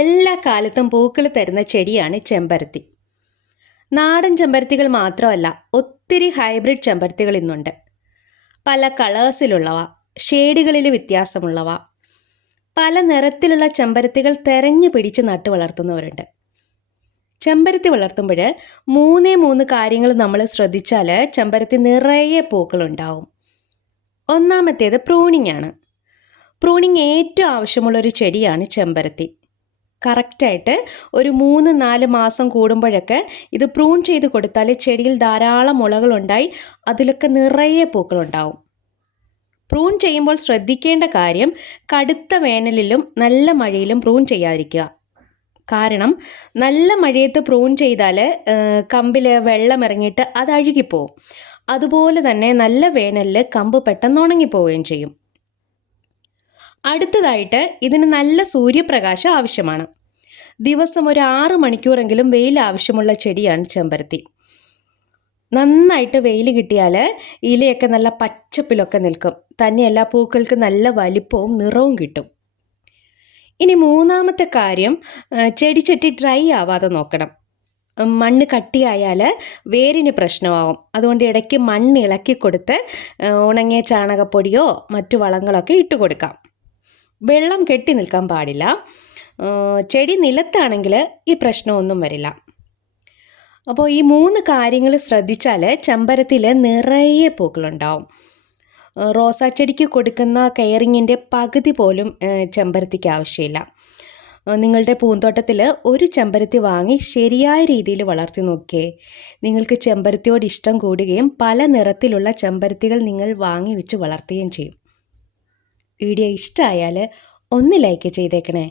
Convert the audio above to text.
എല്ലാ കാലത്തും പൂക്കൾ തരുന്ന ചെടിയാണ് ചെമ്പരത്തി. നാടൻ ചെമ്പരത്തികൾ മാത്രമല്ല, ഒത്തിരി ഹൈബ്രിഡ് ചെമ്പരത്തികൾ ഇന്നുണ്ട്. പല കളേഴ്സിലുള്ളവ, ഷെയ്ഡുകളിൽ വ്യത്യാസമുള്ളവ, പല നിറത്തിലുള്ള ചെമ്പരത്തികൾ തെരഞ്ഞു പിടിച്ച് നട്ടു വളർത്തുന്നവരുണ്ട്. ചെമ്പരത്തി വളർത്തുമ്പോൾ മൂന്ന് കാര്യങ്ങൾ നമ്മൾ ശ്രദ്ധിച്ചാൽ ചെമ്പരത്തി നിറയെ പൂക്കളുണ്ടാവും. ഒന്നാമത്തേത് പ്രൂണിംഗ് ആണ്. പ്രൂണിംഗ് ഏറ്റവും ആവശ്യമുള്ളൊരു ചെടിയാണ് ചെമ്പരത്തി. കറക്റ്റായിട്ട് ഒരു 3-4 മാസം കൂടുമ്പോഴൊക്കെ ഇത് പ്രൂൺ ചെയ്ത് കൊടുത്താൽ ചെടിയിൽ ധാരാളം മുളകളുണ്ടായി അതിലൊക്കെ നിറയെ പൂക്കളുണ്ടാവും. പ്രൂൺ ചെയ്യുമ്പോൾ ശ്രദ്ധിക്കേണ്ട കാര്യം കടുത്ത വേനലിലും നല്ല മഴയിലും പ്രൂൺ ചെയ്യാതിരിക്കുക. കാരണം നല്ല മഴയത്ത് പ്രൂൺ ചെയ്താൽ കമ്പിൽ വെള്ളം ഇറങ്ങിയിട്ട് അത് അഴുകിപ്പോവും. അതുപോലെ തന്നെ നല്ല വേനലിൽ കമ്പ് പെട്ടെന്ന് ഉണങ്ങിപ്പോവുകയും ചെയ്യും. അടുത്തതായിട്ട് ഇതിന് നല്ല സൂര്യപ്രകാശം ആവശ്യമാണ്. ദിവസം ഒരു 6 മണിക്കൂറെങ്കിലും വെയിൽ ആവശ്യമുള്ള ചെടിയാണ് ചെമ്പരത്തി. നന്നായിട്ട് വെയിൽ കിട്ടിയാൽ ഇലയൊക്കെ നല്ല പച്ചപ്പിലൊക്കെ നിൽക്കും. തന്നെയല്ല, പൂക്കൾക്ക് നല്ല വലിപ്പവും നിറവും കിട്ടും. ഇനി മൂന്നാമത്തെ കാര്യം, ചെടിച്ചട്ടി ഡ്രൈ ആവാതെ നോക്കണം. മണ്ണ് കട്ടിയായാൽ വേരിന് പ്രശ്നമാവും. അതുകൊണ്ട് ഇടയ്ക്ക് മണ്ണ് ഇളക്കി കൊടുത്ത് ഉണങ്ങിയ ചാണകപ്പൊടിയോ മറ്റു വളങ്ങളൊക്കെ ഇട്ട് കൊടുക്കാം. വെള്ളം കെട്ടി നിൽക്കാൻ പാടില്ല. ചെടി നിലത്താണെങ്കിൽ ഈ പ്രശ്നമൊന്നും വരില്ല. അപ്പോൾ ഈ 3 കാര്യങ്ങൾ ശ്രദ്ധിച്ചാൽ ചെമ്പരത്തിയിൽ നിറയെ പൂക്കളുണ്ടാവും. റോസാ ചെടിക്ക് കൊടുക്കുന്ന കെയറിങ്ങിൻ്റെ പകുതി പോലും ചെമ്പരത്തിക്ക് ആവശ്യമില്ല. നിങ്ങളുടെ പൂന്തോട്ടത്തിൽ ഒരു ചെമ്പരത്തി വാങ്ങി ശരിയായ രീതിയിൽ വളർത്തി നോക്കിയേ. നിങ്ങൾക്ക് ചെമ്പരത്തിയോട് ഇഷ്ടം കൂടുകയും പല നിറത്തിലുള്ള ചെമ്പരത്തികൾ നിങ്ങൾ വാങ്ങി വെച്ച് വളർത്തുകയും ചെയ്യും. വീഡിയോ ഇഷ്ടമായാൽ ഒന്ന് ലൈക്ക് ചെയ്തേക്കണേ.